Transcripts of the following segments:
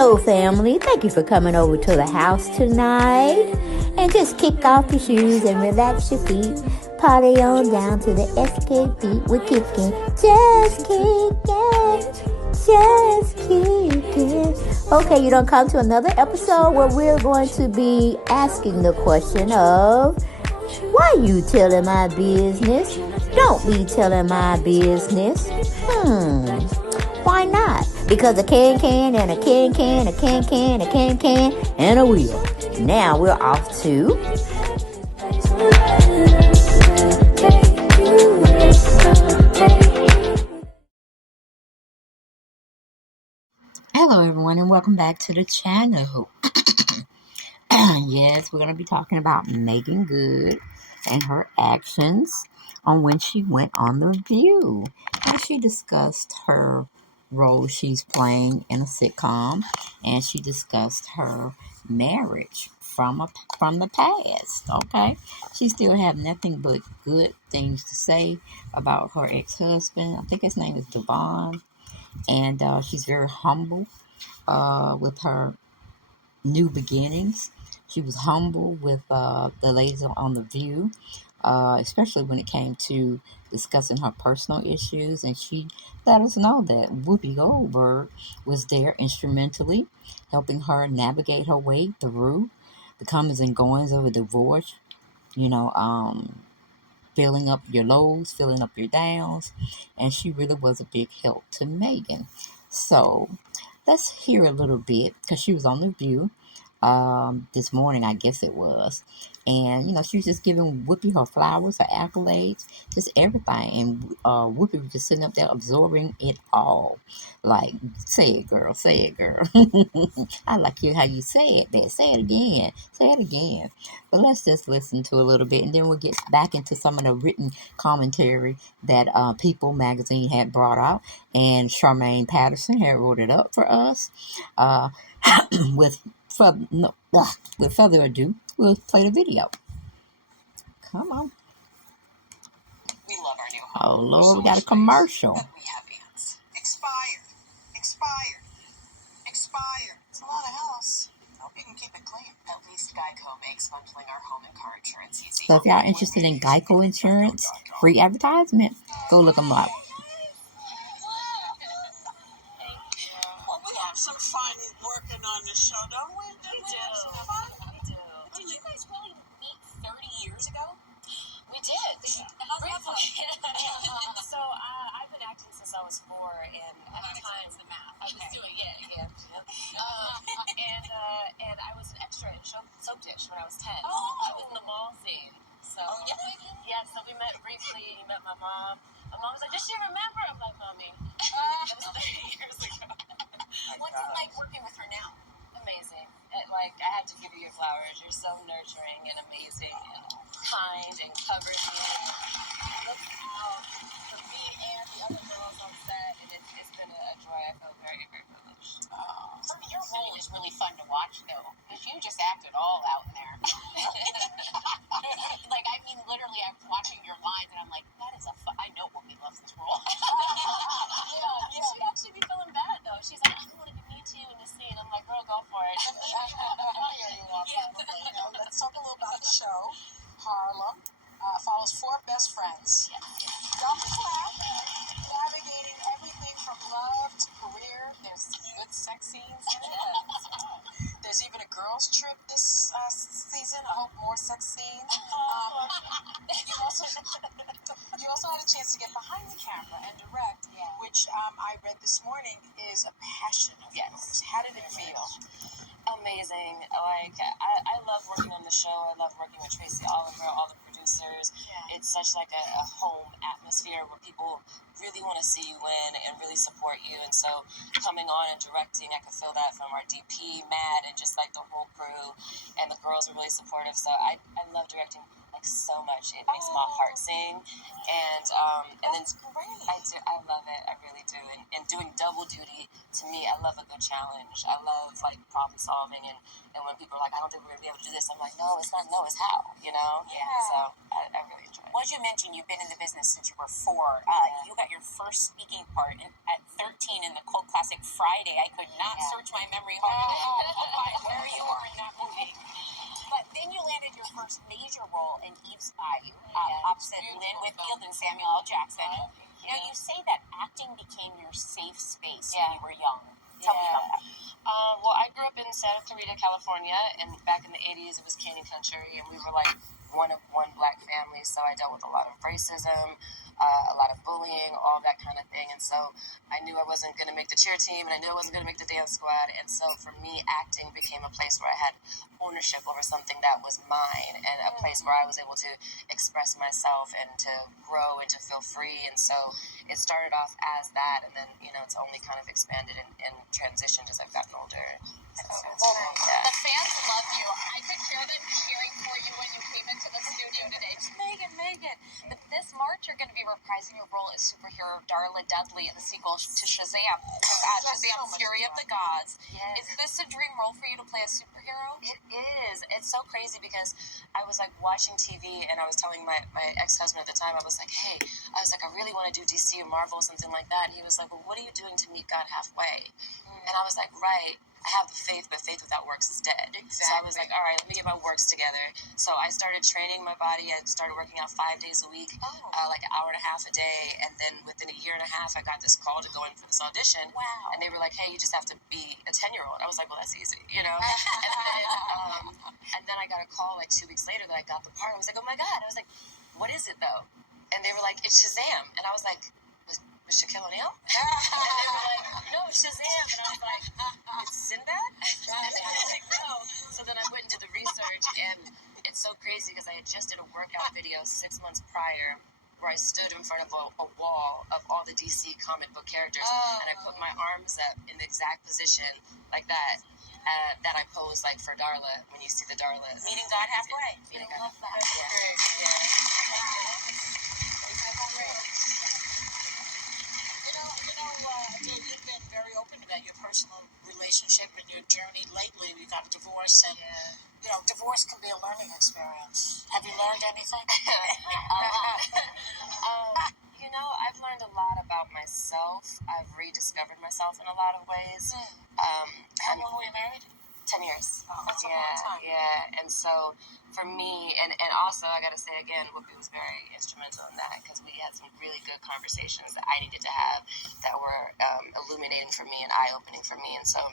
Hello, family. Thank you for coming over to the house tonight. And just kick off your shoes and relax your feet. Party on down to the SK beat. We're kicking. Just kicking. Just kicking. Okay, you don't come to another episode where we're going to be asking the question of, why you telling my business? Don't be telling my business. Why not? Because a can and a can, a can, and a wheel. Now we're off to... Hello, everyone, and welcome back to the channel. Yes, we're going to be talking about MeaganGood and her actions on when she went on The View. And she discussed her role she's playing in a sitcom, and she discussed her marriage from the past. Okay, she still have nothing but good things to say about her ex-husband. I think his name is Devon, and she's very humble with her new beginnings. She was humble with the ladies on The View, especially when it came to discussing her personal issues. And she let us know that Whoopi Goldberg was there instrumentally, helping her navigate her way through the comings and goings of a divorce. Filling up your lows, filling up your downs. And she really was a big help to Meagan. So let's hear a little bit, because she was on The View this morning, I guess it was. And, she was just giving Whoopi her flowers, her accolades, just everything. And Whoopi was just sitting up there absorbing it all. Like, say it, girl, say it, girl. I like how you say it there. Say it again. Say it again. But let's just listen to a little bit, and then we'll get back into some of the written commentary that People magazine had brought out. And Charmaine Patterson had wrote it up for us. With further ado, we'll play the video. Come on. We love our new home. Oh, Lord, we got a commercial. But we have ants. Expired. It's a lot of house. Hope you can keep it clean. At least Geico makes bundling our home and car insurance easy. So if y'all interested in Geico insurance, free advertisement, go look them up. Well, we have some fun working on the show, don't we? We do. Did you guys really meet 30 years ago? We did. Briefly. So I've been acting since I was 4, and at the time, the math. I was doing and I was an extra in Soap Dish when I was 10. Oh. I was in the mall scene. So so we met briefly. You met my mom. My mom was like, "Does she remember?" I'm like, "Mommy, that was 30 years ago." What's it like working with her now? Amazing. I have to give you your flowers. You're so nurturing and amazing and kind and covering me. Look out for me and the other girls on set, and it's been a joy. I feel very, very privileged. Your role is really fun to watch, though, because you just acted all out in there. Literally, I was watching your lines, and I'm like, I know Whoopi loves this role. She'd actually be feeling bad, though. She's like, "I don't want to be mean to you in this scene." I'm like, "Girl, go for it." Let's talk a little about the show. Harlem follows 4 best friends. Don't be clap. Navigating everything from love to career. There's good sex scenes in it. There's even a girls' trip this season. I hope more sex scenes. You also had a chance to get behind the camera and direct, which I read this morning is a passion of yours. How did it feel? Amazing. I love working on the show. I love working with Tracy Oliver, all the producers. It's such like a home atmosphere where people really want to see you win and really support you. And so coming on and directing, I could feel that from our DP, Matt, and just like the whole crew. And the girls are really supportive. So I love directing like so much. It makes my heart sing, and then I love it. I really do. And doing double duty, to me, I love a good challenge. I love like problem solving, and when people are like, I don't think we're gonna be able to do this, I'm like, no, it's not. No, it's how. You know. Yeah. So I really enjoy it. Well, as you mentioned, you've been in the business since you were 4. You got your first speaking part at 13 in the cult classic Friday. I could not search my memory hard enough to find where you were in that movie. But then you landed your first major role in Eve's Bayou, opposite Lynn Whitfield and Samuel L. Jackson. You know, you say that acting became your safe space when you were young. Tell me about that. Well, I grew up in Santa Clarita, California, and back in the 80s, it was Canyon Country, and we were like one of one black family, so I dealt with a lot of racism, a lot of bullying, all that kind of thing, and so I knew I wasn't going to make the cheer team, and I knew I wasn't going to make the dance squad, and so for me, acting became a place where I had ownership over something that was mine, and a place where I was able to express myself and to grow and to feel free, and so it started off as that, and then, you know, it's only kind of expanded and transitioned as I've gotten older. The fans love you. I could hear them cheering for you when you came into the studio today. Megan. But this March, you're going to be reprising your role as superhero Darla Dudley in the sequel to Shazam. Shazam, Fury of the Gods. Yes. Is this a dream role for you to play a superhero? It is. It's so crazy because I was like watching TV and I was telling my ex-husband at the time, I was like, hey, I really want to do DC or Marvel, something like that. And he was like, well, what are you doing to meet God halfway? And I was like, right, I have the faith, but faith without works is dead. Exactly. So I was like, all right, let me get my works together. So I started training my body. I started working out 5 days a week, like an hour and a half a day. And then within a year and a half, I got this call to go in for this audition. Wow. And they were like, hey, you just have to be a 10-year-old. I was like, well, that's easy, you know? And then I got a call like 2 weeks later that I got the part. I was like, oh my God. I was like, what is it though? And they were like, it's Shazam. And I was like, was Shaquille O'Neal? And they were like, no, Shazam. And I was like, it's Sinbad? And they were like, no. So then I went and did the research, and it's so crazy because I had just did a workout video 6 months prior where I stood in front of a wall of all the DC comic book characters, and I put my arms up in the exact position like that. That I posed like for Darla when you see the Darla. Meeting God halfway. Meeting I God. love that. You've been very open about your personal relationship and your journey lately. You got a divorce, and divorce can be a learning experience. Have you learned anything? I've learned a lot about myself. I've rediscovered myself in a lot of ways. How long were you married? 10 years. That's a long time. Yeah. And so for me, and also I got to say again, Whoopi was very instrumental in that because we had some really good conversations that I needed to have that were illuminating for me and eye-opening for me. And so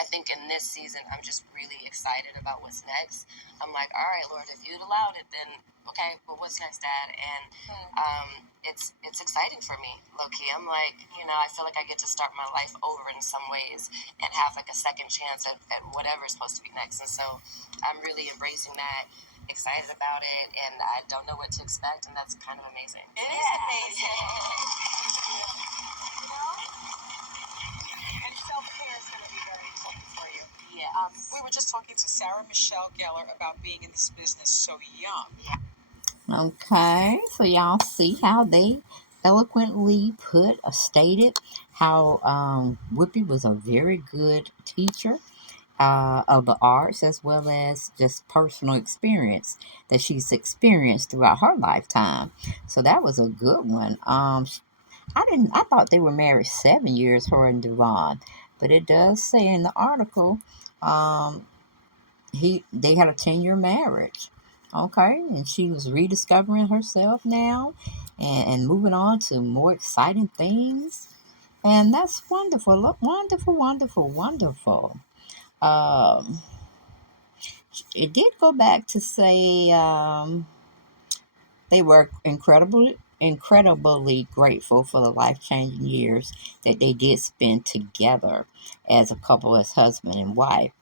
I think in this season, I'm just really excited about what's next. I'm like, all right, Lord, if you'd allowed it, then okay, well, what's next, Dad? And it's exciting for me, low-key. I'm like, I feel like I get to start my life over in some ways and have like a second chance at whatever is supposed to be next. And so I'm really embracing that, excited about it, and I don't know what to expect, and that's kind of amazing. It is amazing. And self-care is going to be very important for you. Yeah. We were just talking to Sarah Michelle Gellar about being in this business so young. Okay, so y'all see how they eloquently stated how Whoopi was a very good teacher of the arts as well as just personal experience that she's experienced throughout her lifetime. So that was a good one. I thought they were married 7 years, her and Devon, but it does say in the article they had a 10-year marriage. Okay, and she was rediscovering herself now and moving on to more exciting things. And that's wonderful. Look, wonderful, wonderful, wonderful. Um, it did go back to say they were incredibly grateful for the life-changing years that they did spend together as a couple, as husband and wife.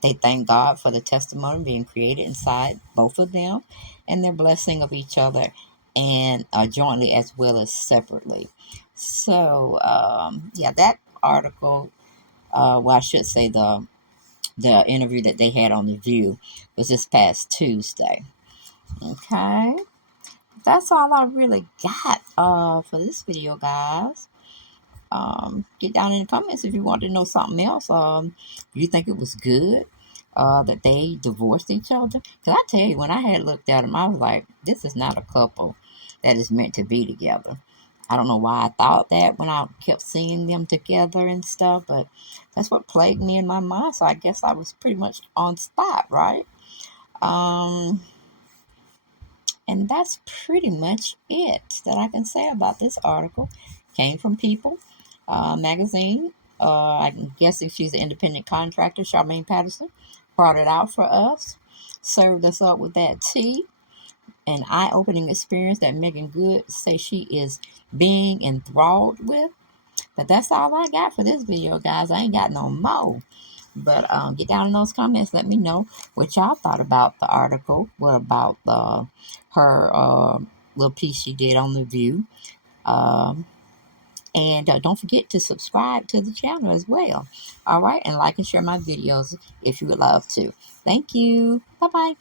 They thank God for the testimony being created inside both of them and their blessing of each other, and jointly as well as separately. So, that article, I should say the the interview that they had on The View was this past Tuesday. Okay, that's all I really got for this video, guys. Get down in the comments if you want to know something else. You think it was good that they divorced each other? Because I tell you, when I had looked at them, I was like, this is not a couple that is meant to be together. I don't know why I thought that when I kept seeing them together and stuff, but that's what plagued me in my mind. So I guess I was pretty much on spot, right? And that's pretty much it that I can say about this article. Came from People magazine. I'm guessing she's an independent contractor. Charmaine Patterson brought it out for us, served us up with that tea. An eye-opening experience that MeaganGood says she is being enthralled with. But that's all I got for this video, guys. I ain't got no more. But get down in those comments. Let me know what y'all thought about the article. What about her little piece she did on The View. And don't forget to subscribe to the channel as well. All right. And like and share my videos if you would love to. Thank you. Bye-bye.